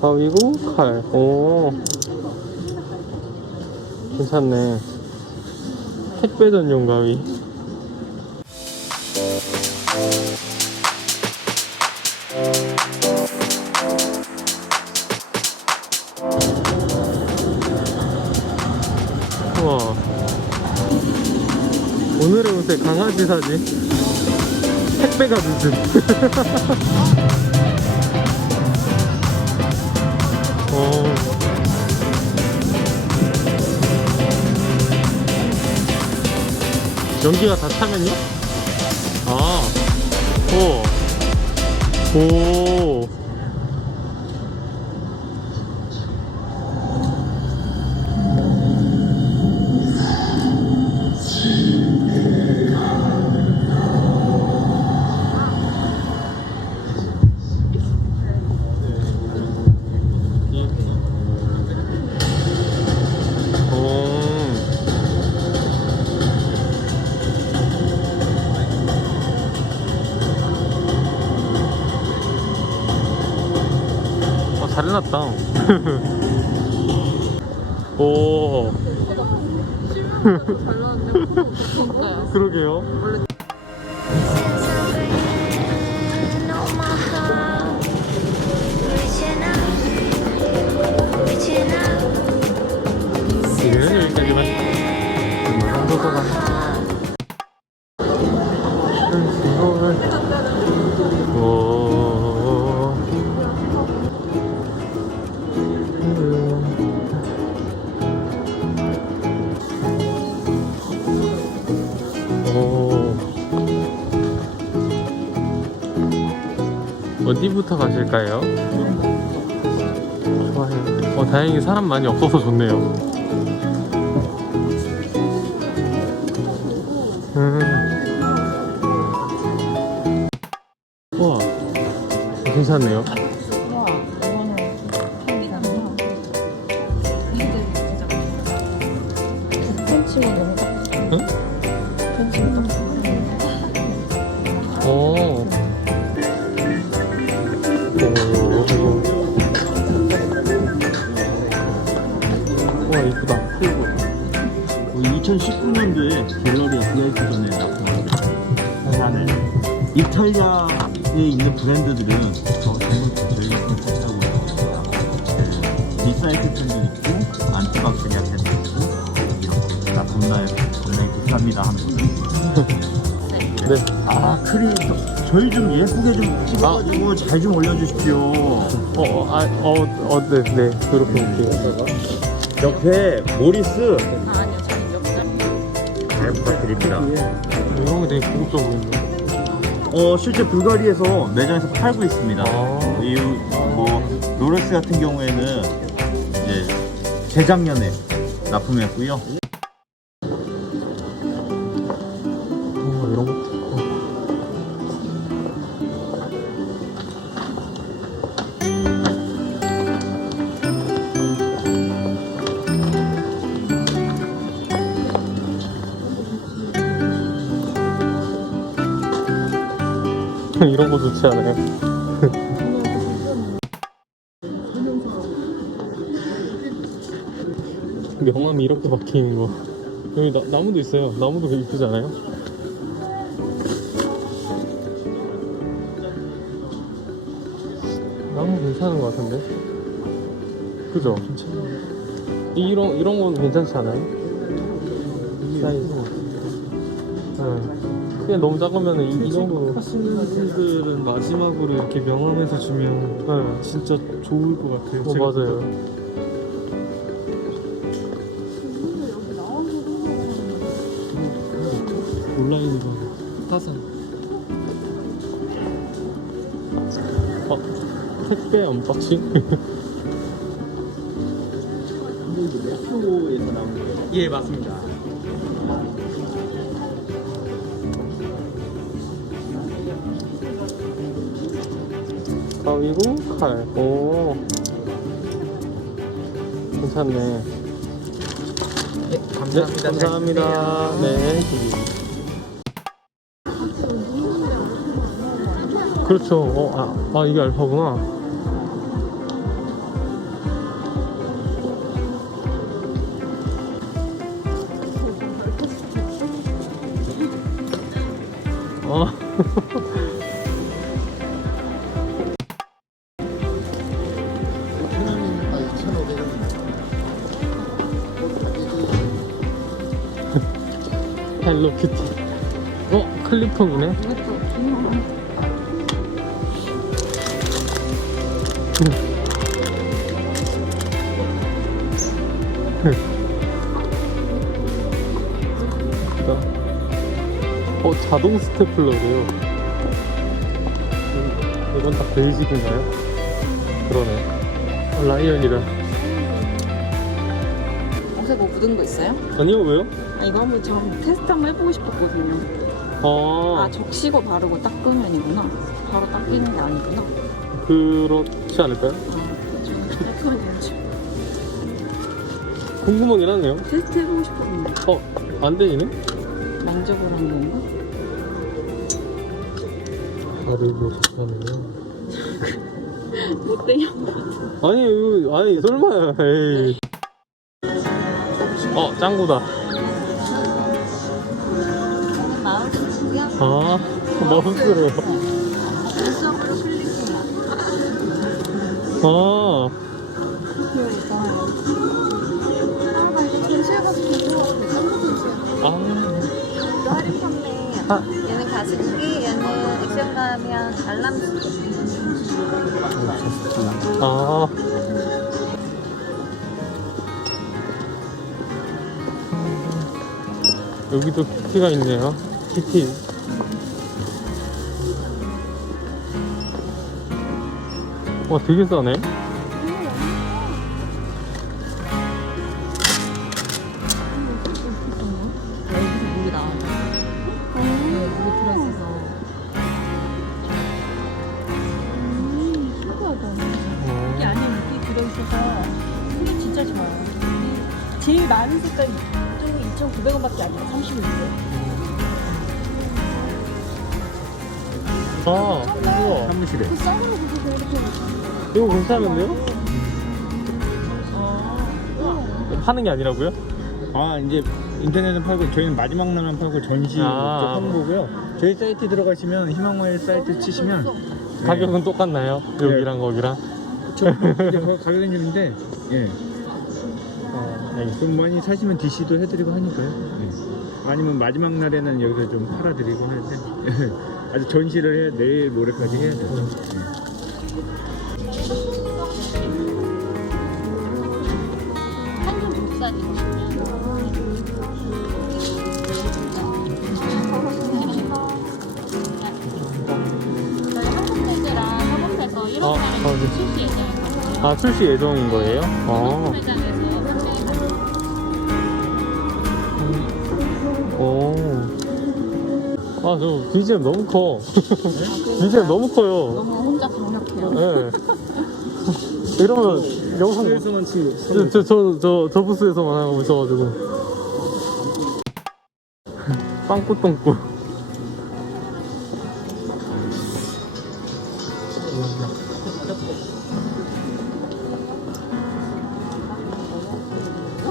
가위고 칼. 오, 괜찮네. 택배 전용 가위. 우와, 오늘의 옷에 강아지 사진. 택배가 늦은. 연기가 다 차면요? 아, 오. 잘 해놨다. 오. 그러게요. 이제는 여기까지만. 도서관. 어디부터 가실까요? 좋아요. 다행히 사람 많이 없어서 좋네요. 우와, 괜찮네요. 응? 오. 와, 이쁘다. 2019년도에 갤러리아 VIP존에 나타나는 이탈리아에 있는 브랜드들은 전부 저희가 선택하고 리사이클 펜도 있고 안티박테리아 펜도 있고 이렇게 다 겁나게 비쌉니다 하는 거죠. 네. 아, 크림 저희 좀 예쁘게 좀 찍어가지고 잘 좀 올려주십시오. 네. 그렇게 할게요. 옆에 모리스 아니요, 저는 역장. 잘 부탁드립니다. 이런 게 되게 고급져 보이네. 실제 불가리에서 매장에서 팔고 있습니다. 아. 이 로렉스 같은 경우에는 이제 재작년에 납품했고요. 이런 것도 있고. 이런 거 좋지 않아요? 명함이 이렇게 박혀있는 거. 여기 나무도 있어요. 나무도 되게 이쁘지 않아요? 나무 괜찮은 것 같은데? 그죠? 이런 건 괜찮지 않아요? 사이즈. 그냥 너무 작으면 이 정도. 하시는 분들은 마지막으로 이렇게 명함해서 주면 진짜 좋을 것 같아요. 제가 맞아요. 온라인으로 따서 택배 언박싱? 메트로에서 나온 거예요. 예, 맞습니다. 가위고 칼. 오, 괜찮네. 예, 감사합니다. 감사합니다. 네. 그렇죠. 이게 알파구나. 헬로키티. 클리퐁이네. 이것도 자동 스테플러래요. 이건 다 베이직인가요? 그러네. 라이언이라. 옷에 뭐 묻은 거 있어요? 아니요, 왜요? 이거 한번 저 테스트 한번 해보고 싶었거든요. 적시고 바르고 닦으면이구나. 바로 닦이는 게 아니구나. 그렇지 않을까요? 닦으면 되지. 궁금하긴 하네요. 테스트 해보고 싶었는데. 안 되네? 만져보라는 건가? 바르고 좋다네요. 못돼요. 아니, 설마, 에이. 짱구다. 마우스고요. 마우스래요. 눈썹으로 클릭해요. 나 이거 전시해가지고 할인 판매. 얘는 가습기, 얘는 액션 가면 알람 시계. 여기도 키티가 있네요. 키티. 와, 되게 싸네. 여기서 물이 나와요. 물이 들어있어서. 이게 안에 물이 들어있어서 이게 진짜 좋아요. 제일 많은 색깔이 이쪽은 2,900원밖에 안 돼요. 30ml. 우와. 사무실에. 그 쌍으로 그거 이렇게 이거 괜찮은데요? 파는 게 아니라고요? 이제 인터넷에 팔고 저희는 마지막 날만 팔고 전시 쪽 하는 거고요. 저희 사이트 들어가시면 희망마을 사이트 치시면 가격은 똑같나요? 여기랑 거기랑? 가격은 좀 인데 좀 많이 사시면 DC도 해드리고 하니까요. 아니면 마지막 날에는 여기서 좀 팔아드리고 하는데 아직 전시를 내일 모레까지 해야 돼요. 한번 비싸지. 저희 한국대제랑 협업해서 1월 달에 출시 예정이거든요. 출시 예정인 거예요? 매장에서 저 BGM 너무 커. BGM 너무 커요. 너무 혼자 강력해요. 네. 이러면 영상 부스에서만 치고 저 부스에서만 하고 있어가지고. 빵꾸똥꾸.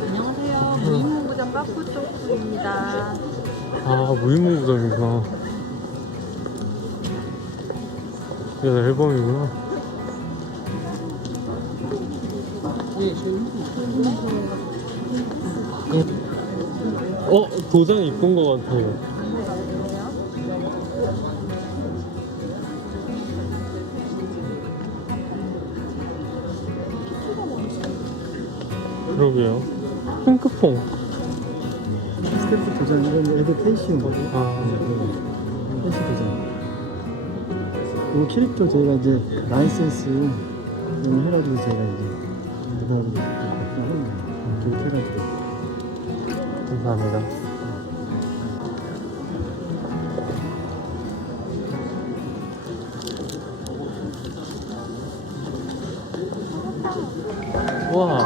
안녕하세요. 무인문구점 빠꾸쪽입니다. 무인문구점이구나. 이게 앨범이구나. 도장이 이쁜 것 같아요. 그러게요. 핑크퐁. 스태프 도장 이건 애들 펜시인 거죠? 펜시 도장. 이 캐릭터 저희가 이제 라이센스 해가지고 제가 이제 누나하고 이렇게 해가지고. 감사합니다. 와.